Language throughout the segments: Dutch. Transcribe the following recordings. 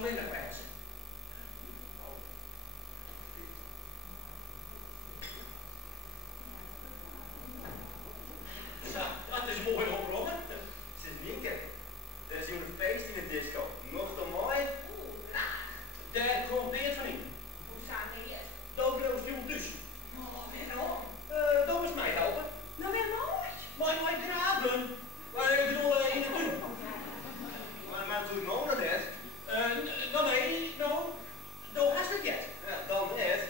zo in de wijze. Zo, dat is mooi opgelopen. Zit Nienke, er is hier een feest in de disco. Nog te mooi? Raar. Daar komt dit van in. Hoe zou het? Dat wil je dus. Oh, waarom? Dat is mij helpen. Nou, weer mooi. Maar graven. Ik bedoel, in de tuin. Maar toen nog net. Nee, dat is het jet. Ja, dan net.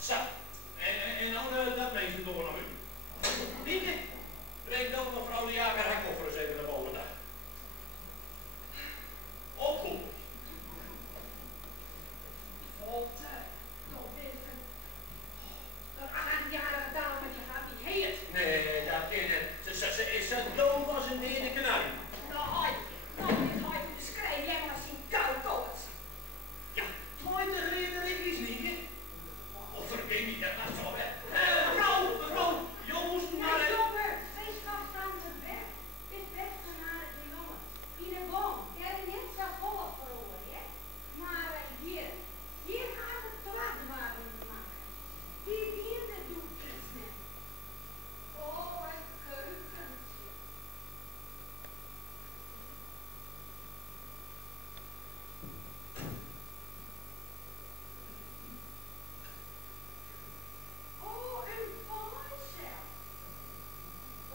Zo, en dan dat mensen door naar u. Nienke, breng dan mevrouw de Jager haar koffer eens even naar boven daar. Opgoed. Volte. Nog even. Dat 8-jarige dame die gaat niet heet. Nee, dat kind, ze is zo doof als een derde kanarie. Nou, dit ga je de schrijven. Jij maar zien koud koorts. Ja, 20 liter is Nienke. Of vergeet niet, dat was zo, hè. Mevrouw, jongens, doe maar even. Jongen, wees vast aan de weg. Dit weg van haar de jongen. In de boom. Ja, net zo volop verloren, hè. Maar hier gaat het plaat waren maken. Die dieren doet iets met. Oh, een keukentje. Oh, een voorcel.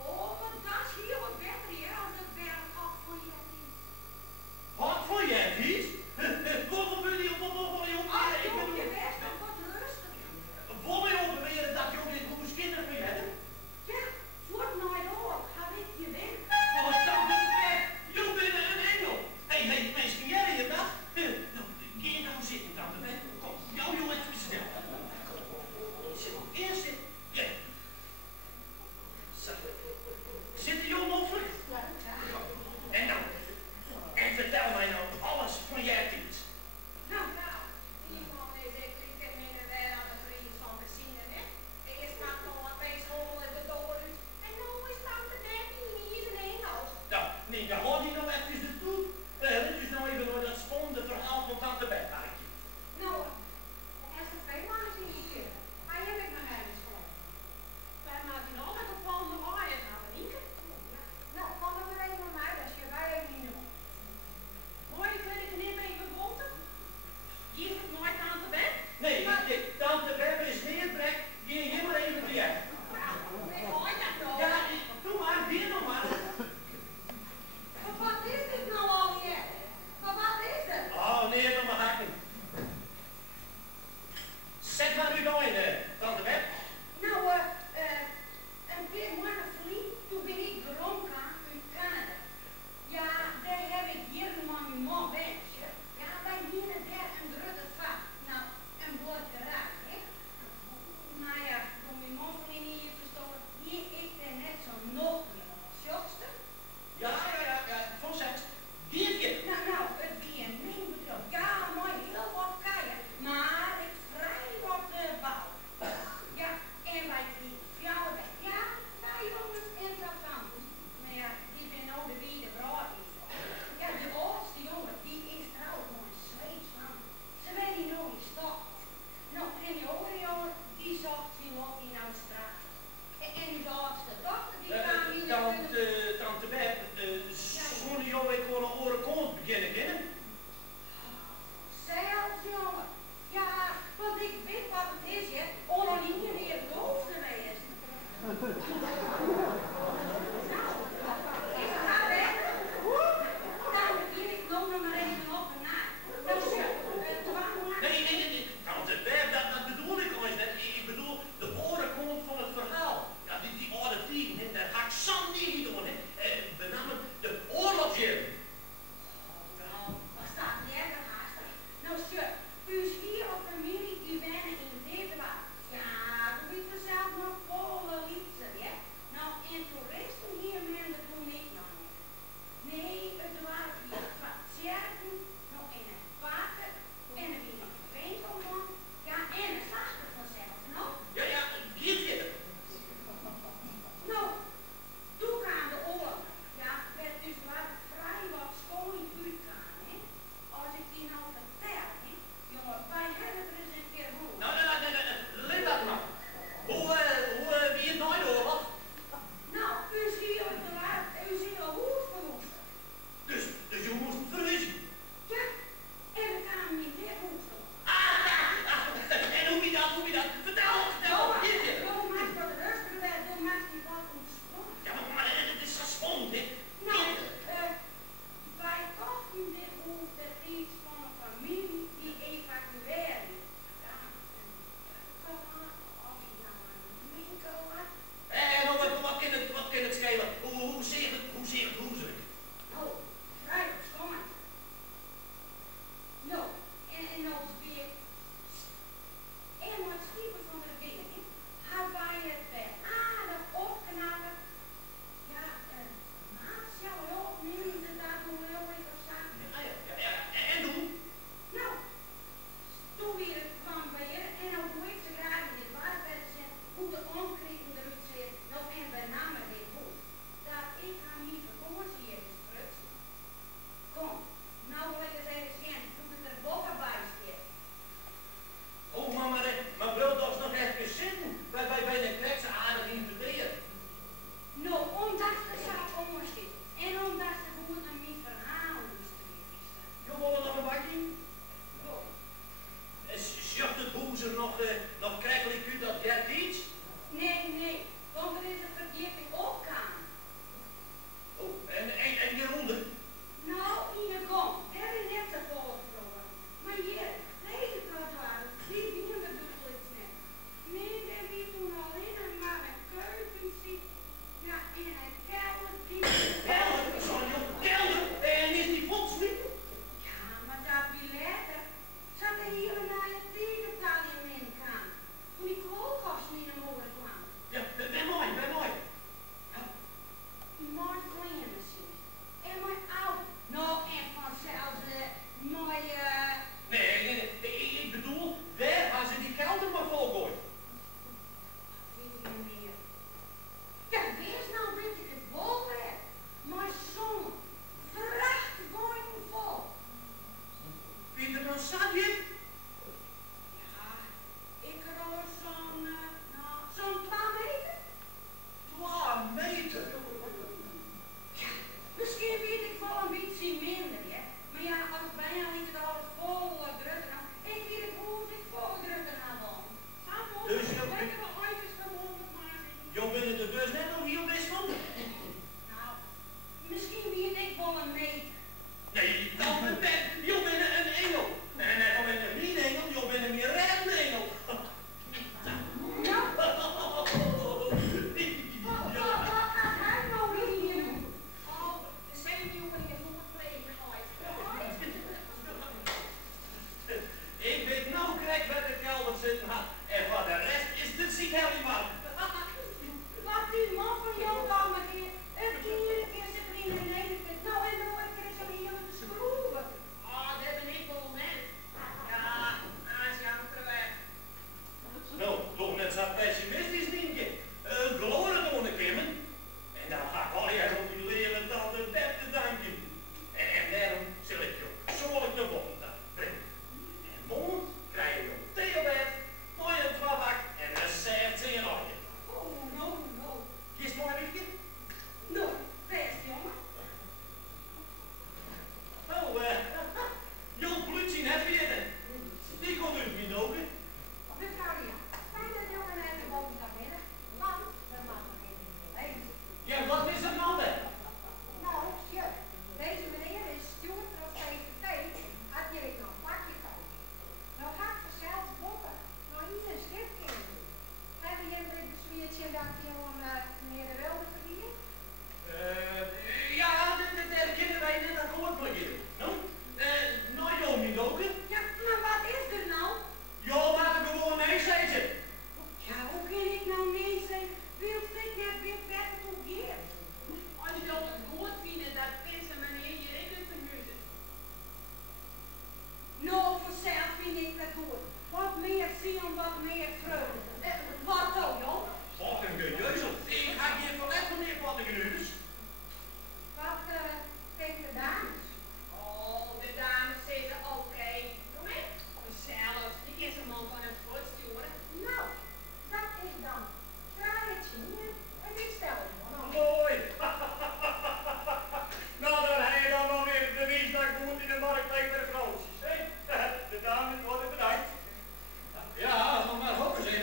Oh, maar dat is heel wat beter hier als het werk af voor je niet. Wat voor jij, Vies? Waarom wil je op je Ah, doe je best, dan wordt rustig. Waarom je beweren dat je ook dit goede kinderen wil hebben? Ja, voor nooit oor, ga ik je weg. Oh, stap dus weg! Je bent een engel! Hé, mensen, jij je dat? Nou, keer nou zitten dan. Kom, jou jongen even snel. Eerst zitten. Ja. Zo. Zit de jongen op vlucht? En nou, en vertel mij nou alles van jij kind. Nou, die man is echt niet en minder wel aan de vriend van de zinnen, hè. Eerst gaat nog een beetje school en de door uit. En nu is dan de 13 hier in Engels. Nou, nee, dan hoor die nog even de toe. Het is nou even door dat spannende verhaal van Tante Berthaartje. Nou, als zie hem wat meer vreugde. Wat ook, joh? Wat een gejeuzel. Ik ga hier verlet van die pattengenuurs. Wat tegen de dames? Oh, de dames zitten oké. Kom in. Zelf, die is een man van het woord sturen. Nou, dat is dan. Draai het je neer en ik stel het gewoon op. Mooi. Nou, dan heb je dan wel weer het bewijs dat ik goed in de markt tegen de vrouwtjes. De dames worden bedankt. Ja, nog maar hopen ze.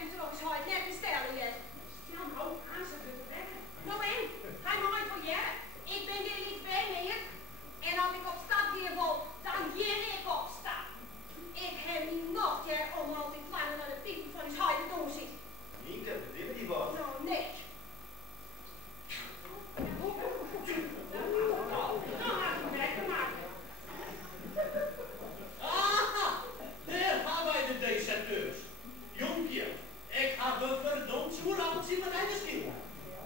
moet er nog eens hard net bestellen, Jet. Ja, nou, aan ze de wekken. Nou en, hij maakt voor jij. Ik ben hier niet bij meer. En als ik op stad hier wil, dan hier ik op stad. Ik heb niet nog om al die plannen naar de type van die huid te doen zit. Niet, dat bedoel die wat. Nou, nee. Nou, ga ik werken maken. Aha, daar gaan wij de deserteurs. Jonkje, ik ga me verdomd zwoer aan zien met de schil.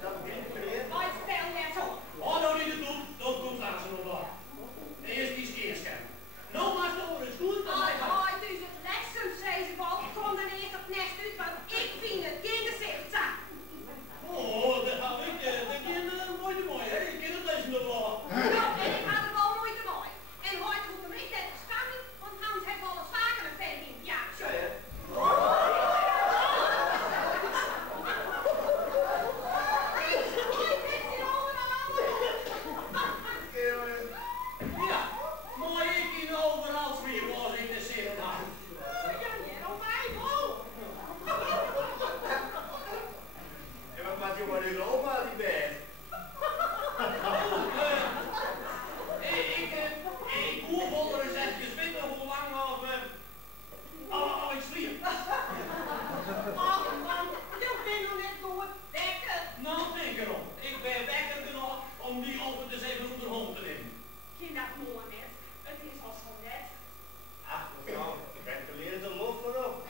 Dat begint meneer. Wat spel net op? Oh, nou niet het doen, dat komt aan ze nog wel. Eerst die skeerscherm. Nou maar de oren goed, dan Als hij gaat. hij dus het lessen zei ze van, kom dan eerst het nest uit, want ik vind het kinderzicht aan. Oh, dat gaan we, dat kinderen mooi, hè? Ik ken het lezen nog wel. Nou, en ik had het wel nooit te mooi. En heute moet hem niet net gestammen, want Hans heeft wel eens vaker een vent in het jaar. Ja, hè? Ja, mooi ik in overal weer was in de zin had. En wat maakt jongen nu lopen uit die bed? Ik hoor eens eventjes weten hoe lang al ik sliep. Ach man, je bent nog net door. Wekker. Nou, denk erom. Ik ben wekker genoeg om die open eens even onder de hond te nemen. Kind dat mooi net. Het is al zo net. Ach, mevrouw, ik ben geleerd de lof voorop.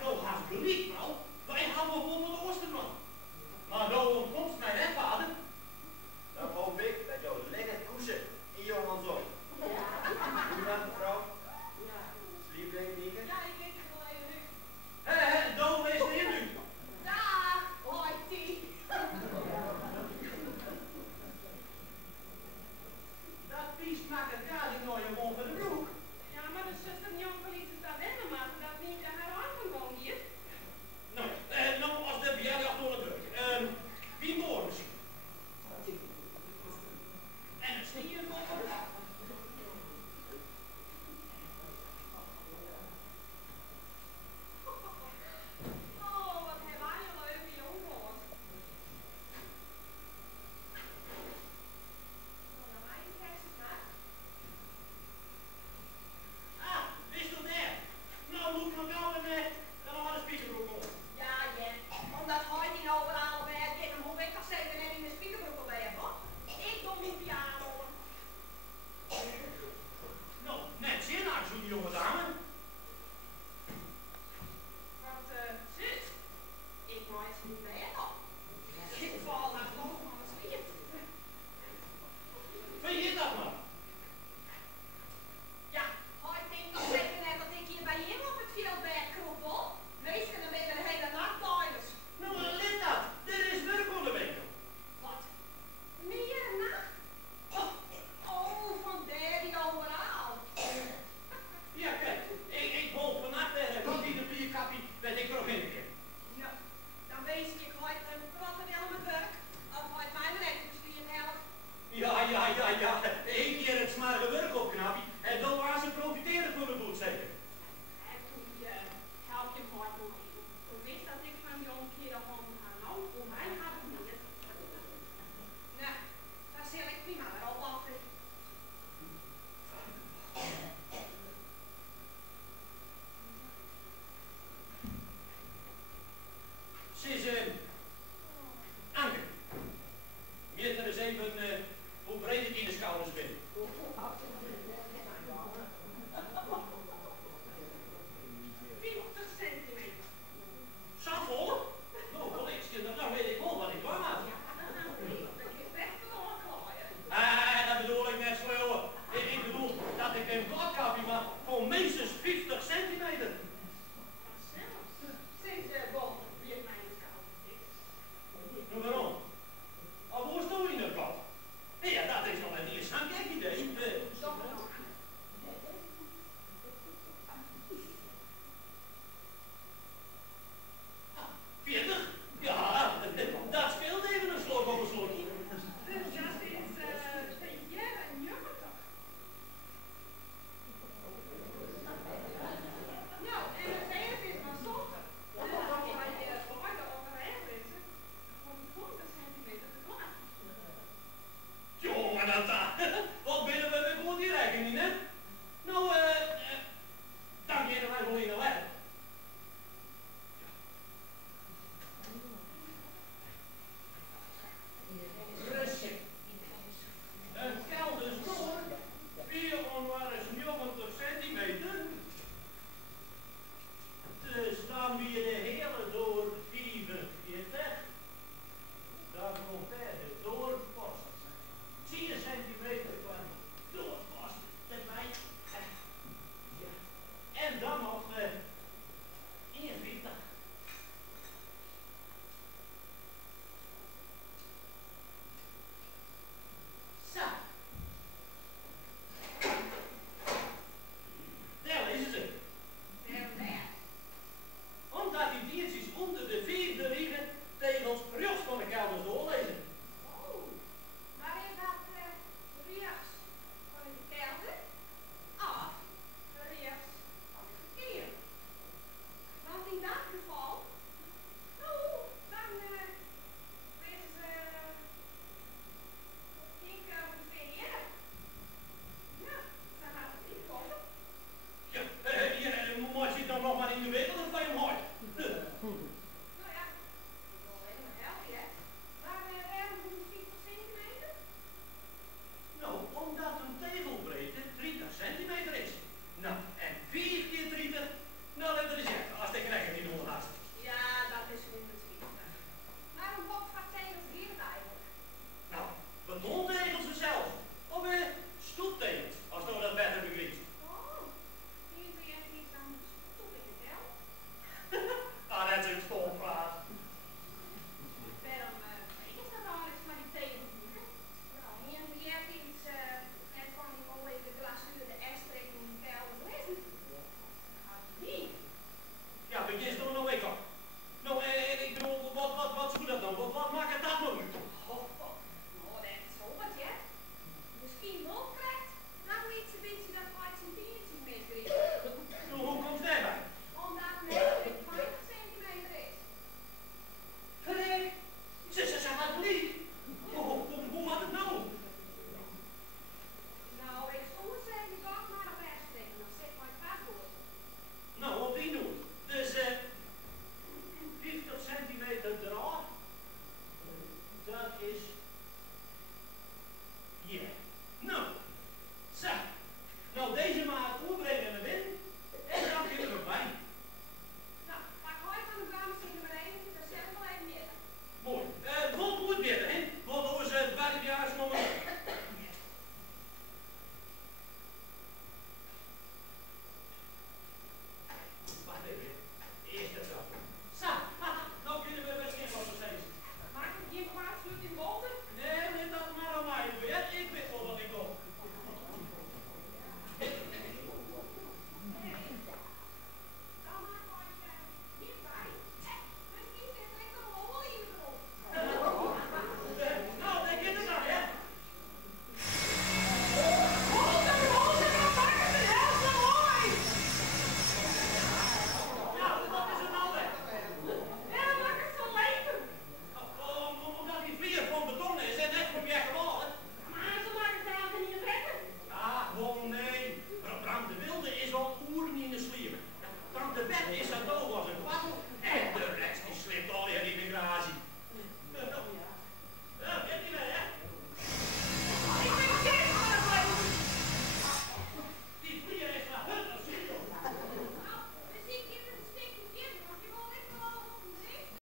Nou, had ik niet, nou. Wij gaan wel voor de Oosterman. Maar nou ontkomt mijn hè, vader. Dan hoop ik dat jou lekker koesen in jongens op. Goedendag, mevrouw. Sliep denk ik. Ja, ik weet het wel even nu. Doe wees de hier nu. Dag, hoitie. Dat piest maakt het graag ik nooit gewoon voor de broek. Ja, maar de zuster Jan politie staat wennen maken dat niet aan haar arm kan komen hier. Nou, nou als de bejaarde nog de druk. Wie morgen zien? En een stiermotor. Oh, wat hebben wij een leuke jongens. Zullen wij een verse vraag? Ah, is dat er? Nou, moet ik nog wel een harde spiekerbroek op. Ja, ja. Omdat hij niet overal bij het dan hoef ik toch zeker net in de spiekerbroek op hebben, hoor. Ik doe niet piano. Nou, net zin naar zo'n jonge dame. Want, zus, ik maak het niet meer op. Ik val naar boven van het sliep. Vind je dat maar? Ja, hij denkt toch zeker net dat ik hier bij hem op het veld kroepel. Meestal dan ben ik de hele nacht thuis. Nou, let dat. Er is werk onder de winkel. Wat? Meer nacht? Oh, van daar die overal. Ja, kijk. Ik volg vannacht want die de bierkappie werd ik nog in de keer. Nou, dan wees ik heute een protte wel met werk. Of uit mijn rekening misschien helft. Ja. Eén keer het smare werk op, knappie. En dan waar ze profiteren van de boet zeker. En toen help je hard nog even. Toen wist dat ik van jong keer de hand ga nou, voor mij gaat het niet. Nou, daar zal ik prima wel op af. Ze is